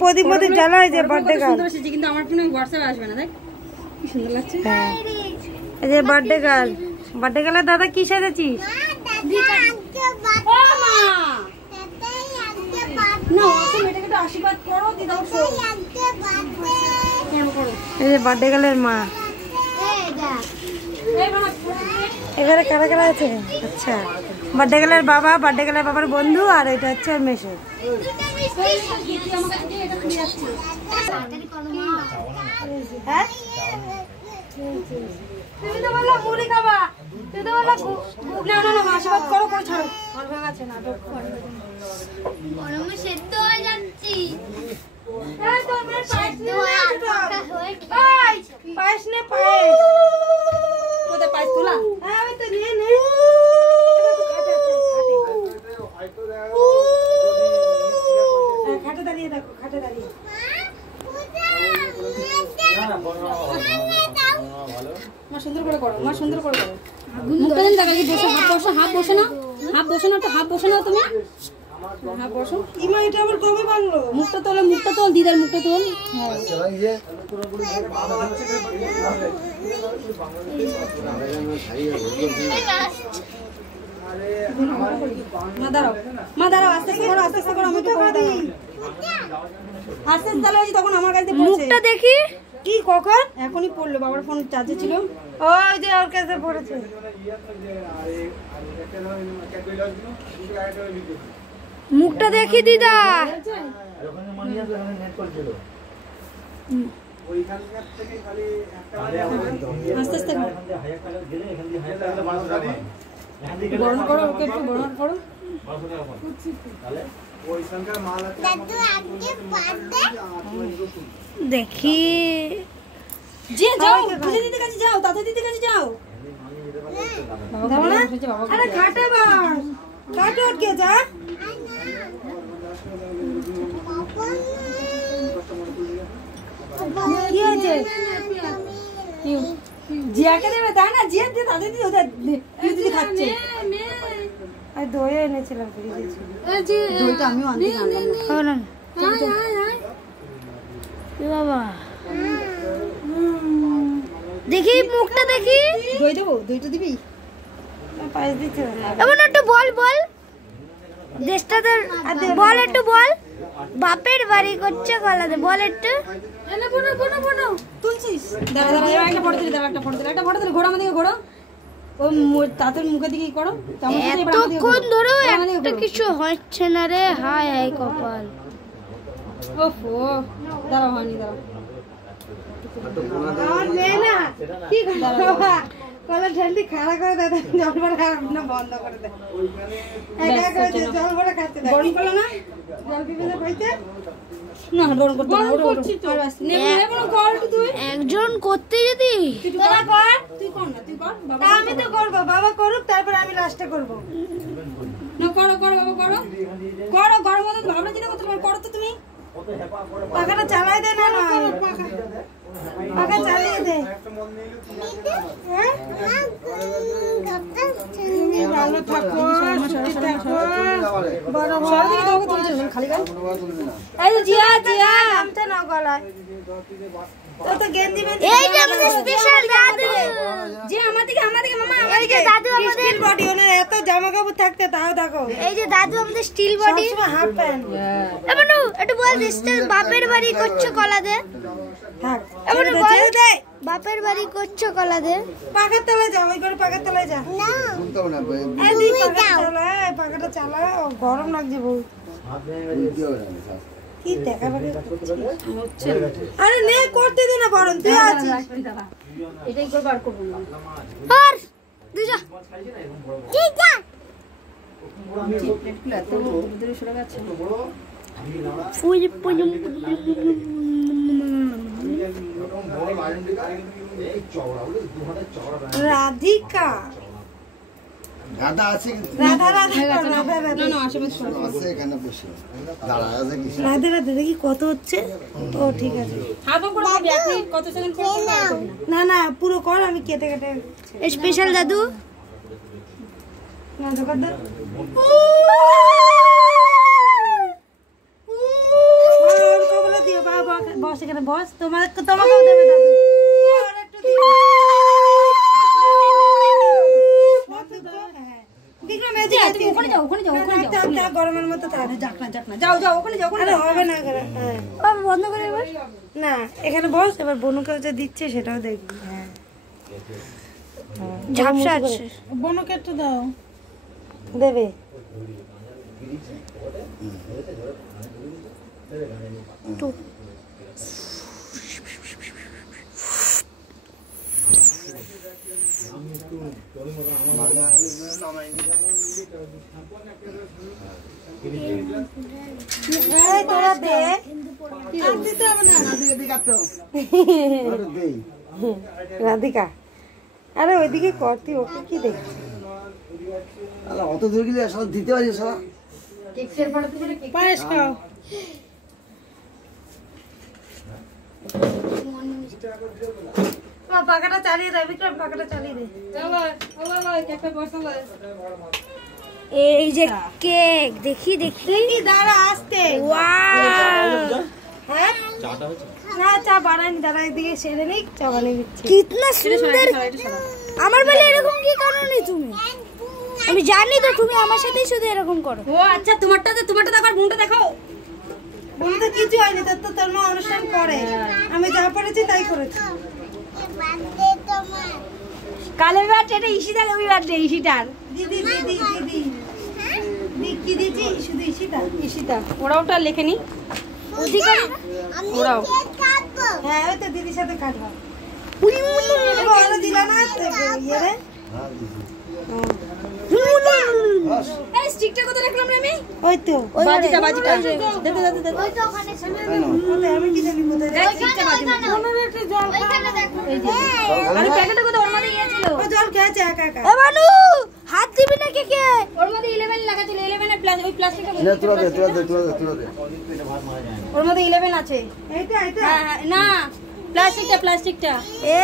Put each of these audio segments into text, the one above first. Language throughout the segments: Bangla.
প্রদীপ প্রদীপ জ্বালা হয়েছে বার্থডে গার্ল। সুন্দর এসেছে কিন্তু আমার ফোনে হোয়াটসঅ্যাপে আসবে না। দেখ কি সুন্দর লাগছে। হ্যাঁ এই যে বার্থডে গার্ল। বার্থডে গার্লের দাদা কি সেজেছিস? আশীর্বাদ করো দিদা। এই যে বার্থডে গার্লের মা। এখানে কারা কারা আছে? আচ্ছা বার্থডে গার্লের বাবা, বার্থডে গার্লের বাবার বন্ধু, আর এটা হচ্ছে মেসো। হ্যাঁ তুমি তো বললা মুড়ি খাবা, তুই তো বললা না না না আশীর্বাদ করো করে ছাড়ো। আর ভাঙাছে না তো গরমে সেদ্ধ হয়ে যাচ্ছি। এই তো মেয়ে পায়েস নিয়ে পায়েস নে পায়েস। কোথায় পায়েস তোলা? হ্যাঁ ওই তো নিয়ে নে। খাটে দাঁড়িয়ে দেখো, খাটে দাঁড়িয়ে। মা সুন্দর করে করো, মা সুন্দর করে করো। মুখটা দেন দেখা কি বসো, হাফ বসো, হাফ বসো না, হাফ বসো না, হাফ বসো না তুমি। হাফ বসো। ইমা এটা আবার কবে বানলো? মুখটা তোলো, মুখটা তোল, দিদার মুখটা তোল। হ্যাঁ মা দাঁড়াও, মা দাঁড়াও, আস্তে আস্তে করো, আস্তে আস্তে করো। আমি তো করে দাও আস্তে আস্তে দাঁড়াও। তখন আমার কাছে মুখটা দেখি কি কখন এখনই পড়লো, বাবার ফোন চার্জে ছিল। ওই যে ওর কাছে পড়েছে। মুখটা দেখি দিদা। আস্তে আস্তে গরম করো, ওকে একটু গরম করো। দেখি যে যাও বুঝে দিতে কাছে যাও, তাতে দিতে কাছে যাও। আরে খাটে বাস খাটে আটকে যা। কি হয়েছে? জিয়াকে দেবে তাই না? জিয়া দিয়ে তাদের দিয়ে ওদের দিদি খাচ্ছে। আর দই এনেছিলাম ফ্রিজে ছিল। দইটা আমিও আনতে জানলাম না। বাবা দেখি মুখটা দেখি। দই দেবো? দইটা দিবি? পায়েস দিতে এমন একটু বল বল দেশটা তোর বল, একটু বল। বাপের বাড়ি করছে গলাতে বল একটু। এনে বনো বনো বনো তুলছিস? দাঁড়া দাঁড়া একটা ফটো দিলে, দাঁড়া একটা ফটো দিলে, একটা ফটো দিলে। ঘোড়া আমাদেরকে ঘোড়ো, ওই তাদের মুখের দিকে করো। এতক্ষণ ধরে একটা কিছু হচ্ছে না রে। হায় হায় কপাল। ওফো দাঁড়াও, হয়নি, দাঁড়াও। আমার মেয়ে না কি করবা কলা ঠান্ডি খাড়া করে দেয়, জল ভরা না বন্ধ করে দেয়। জল ভরা খাচ্ছে গরম করলো না? জল পিপিতে পাইতে না গরম করতে না, ওটা করছি তো। একজন করতে যদি তোরা কর, তুই কর না, তুই কর। তা আমি তো করবো, বাবা করুক তারপর আমি লাস্টে করবো। না করো করো বাবা করো করো। গরম মতো ভাবনা চিন্তা করতে করো তো তুমি। পাখাটা চালাই দে না, না পাখা চালিয়ে দে। ভালো থাকো, সুস্থ থাকো, বড় খালি গায়ে। এই জিয়া জিয়া আমটা নাও গলায়। তো তো গেন্দি মেন্দি। এই যে আমাদের স্পেশাল দাদু, যে আমাদেরকে মামা, এই যে দাদু আমাদের স্টিল বডি, ওনার এত জামা কাপড় থাকতে তাও দেখো। এই যে দাদু আমাদের স্টিল বডি, সবসময় হাফ প্যান্ট। এমনু একটু বল দিতে বাপের বাড়ি করছো কলা দে। থাক এমনু বল দে বাপের বাড়ি করছো কলা দে। পাখার তলায় যা, ওই করে পাখার তলায় যা। না শুনতাম না ভাই, এই পাখার তলায়, পাখাটা চালা, গরম লাগছে বহুত। কি দেখা হচ্ছে? আরে নে করতে দে না, বরং তুই আছিস। এটাই করব, আর করব না। আর তুই যা তুই যা। প্লেটগুলো এত দূরে সরে গেছে। ফুল ফুল রাধিকা রাধা আছে, রাধা রাধা রাধা না না আশেপাশে আছে এখানে বসে দাঁড়া আছে কি রাধা রাধা দেখি কত হচ্ছে। ও ঠিক আছে, হাফ করে দিবি। আপনি কত সেকেন্ড করে না না পুরো কর, আমি কেটে কেটে। স্পেশাল দাদু না দোকানদার আর এখানে বস, তোমাকেও দেবে দাদু। আর একটু দিন। বিক্রম এই যে তুমি ওখানে যাও, ওখানে যাও, ওখানে যাও। থাক, গরমের মতো থাক। যাক না, যাক না, যাও যাও, ওখানে যাও, ওখানে আরে যাও। হবে না করে, হ্যাঁ বন্ধ করে এবার না এখানে বস, এবার বনুকেও যে দিচ্ছে সেটাও দেখবি। হ্যাঁ ঝাপসা আছে। বনুকে একটু দাও, দেবে। তোরা দে, রাধিকা। আরে ওইদিকে করতি, ওকে কি দেখছি? অত দূর গেলে সব দিতে পারি সব। পায়েস খাও। পাখাটা চালিয়ে দে বিক্রম, পাখাটা চালিয়ে দে। এই যে কেক, দেখি দেখি। দাঁড়া আসতে। হ্যাঁ না চা বানাইনি, দাঁড়া এদিকে সেরে নেই, চা বানিয়ে দিচ্ছি। কিতনা সুন্দর। আমার বলে এরকম কি করো নি তুমি? আমি জানি তো তুমি আমার সাথেই শুধু এরকম করো। ও আচ্ছা, তোমারটা দেখো, আর বোনটা দেখো। বলতে কিছু হয়নি, তোর মা অনুষ্ঠান করে, আমি যা পেরেছি তাই করেছি। কালের বার্থডে, এটা ঈশিতার বার্থডে, ঈশিতার। দিদি দিদি দিদি দি কি দিয়েছি? শুধু ঈশিতা। ওরা ওটা লেখেনি। অধিকার ওরাও হ্যাঁ ওই তো দিদির সাথে কাটবা। ওরা দিল না ইয়ে রে। এই স্টিকটা কত রাখলাম রে আমি? ওই তো বাজিটা দেখো দেখো দেখো। ওই তো ওখানে কোথায়, আমি কি জানি কোথায় দেখ স্টিকটা বাজি। ওইখানে দেখো। আরে প্যাকেটে কত ওর মধ্যে ইয়ে ছিল। ও জল খেয়েছে একা একা। এ মানু, হাত দিবি না কেকে? ওর মধ্যে 11 লেখা ছিল, 11 এর ওই প্লাস্টিকটা না তোরা দে তোরা দে তোরা দে তোরা দে। ওর মধ্যে 11 আছে। এইটা হ্যাঁ হ্যাঁ, না প্লাস্টিকটা।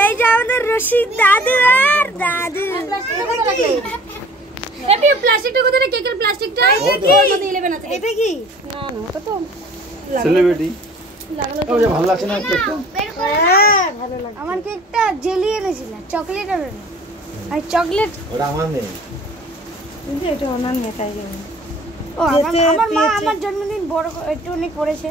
এই যে আমাদের রশিদ দাদু আর দাদু। এপি প্লাস্টিকটা কত রে? কেকের প্লাস্টিকটা ওর মধ্যে 11 আছে। এটা কি? না না, ওটা তো সেলিব্রিটি ও যে ভালো লাগছে না কেকটা? হ্যাঁ ভালো লাগে। আমার কেকটা জেলি এনেছিল, চকলেট আর না। আর চকলেট ওটা আমার নেই। কিন্তু এটা ওনার নেতাই গেছে। ও যেতে আমার মা পেয়েছে। আমার জন্মদিন বড় একটু অনেক করেছে।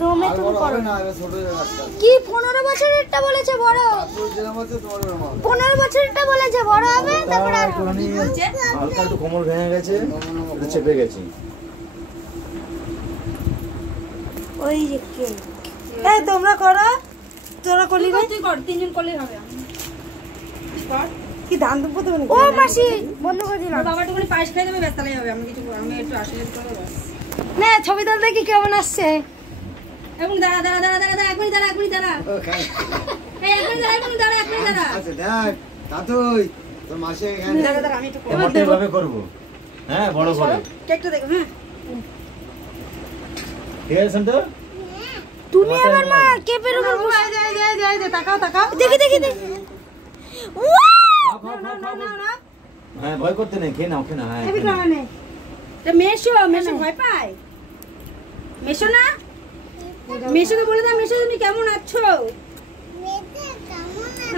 তুমি আর তুমি বড় করো হবে না, এটা ছোট হয়ে যাচ্ছে। কি 15 বছরেরটা বলেছে বড়, তোর যেরকম আছে তোমার ওরকম হবে। 15 বছরেরটা বলেছে বড় হবে, তারপর আর হবে। হালকা একটু কোমর ভেঙে গেছে, একটু চেপে গেছে। ওই যে কেক। এই তোমরা করো, তোরা করলি না? তুই কর, তিনজন করলেই হবে। কি ধান দুপুর দেবেন? ও মাসি বন্ধ করে দিলাম। ওর বাবা একটুখানি পায়েস খাই দেবে, ব্যস্ত হয়ে যাবে। আমি একটু আসলে করবো বাস। না ছবি তুলতে কি কেমন আসছে? এখন দাঁড়া, এখনই দাঁড়া। ও খাই। এই এখনই দাঁড়া। আচ্ছা দেখ তাতুই তোর মাসে এখানে দাঁড়া, আমি একটু করবো। কোমরটা এভাবে করবো, হ্যাঁ বড় করে। কেকটা দেখো, হ্যাঁ। ঠিক আছে তো? তুমি আমার মা কেপের উপর বসে যাই তাকাও তাকাও। দেখি দেখি দেখি। হ্যাঁ ভয় করতে নেই, খেয়ে নাও। হ্যাঁ এবি কারণে এটা মেশো ভয় পায়। মেশো না, মেশোকে বলে দাও, মেশো তুমি কেমন আছো?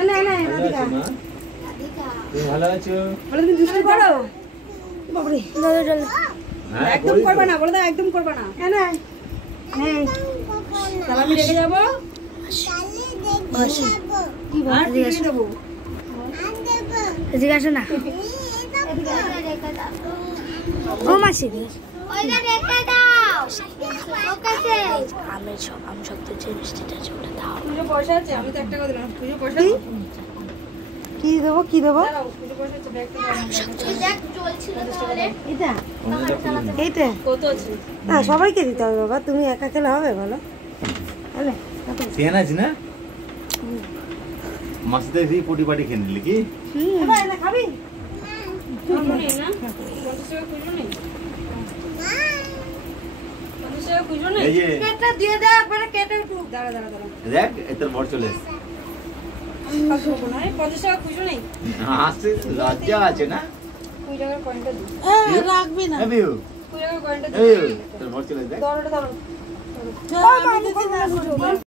না না ভালো আছো মা? তুমি ভালো আছো? বলে তুমি দুষ্টু করো। বাবরে হ্যাঁ একদম করি তো। করবা না, বলে দাও একদম করবা না। না তাহলে আমি রেখে যাবো। আর টিভি দেবো। এদিকে আসো না। ও মাসি ওইটা রেখে দাও ওকে আমি সব তো যে মিষ্টিটা চলে দাও। পুজো পয়সা আছে, আমি তো 1 টাকা দিলাম। পুজো পয়সা আছে? কি দেবো কি দেবো? দাঁড়াও, পুজো পয়সা আছে, ব্যাগটা দাও। দেখ চলছিল তাহলে এটা কোমরটা খুলে এইটা কত আছে? না সবাইকে দিতে হবে বাবা, তুমি একা খেলে হবে বলো? হলে খেয়ে নাছি না? মাসিতে এসে পটি পাটি খেয়ে নিলি কি? এবার এটা খাবি? খুচরো নেই না? 50 টাকা খুচরো নেই? 50 টাকা খুচরো নেই? এই যে কেটে দিয়ে দে একবারে কেটে একটু। দাঁড়া। দেখ এত বড় চলে এসেছে। কাজ করবো না, 50 টাকা খুচরো নেই? হাসতে লজ্জা আছে না? 20 টাকার কয়েনটা দিই। রাখবি না। এই বিউ, 20 টাকার কয়েনটা এই দিই। তোর বড় চলে এসেছে। ধরো দাঁড়া। ও মামু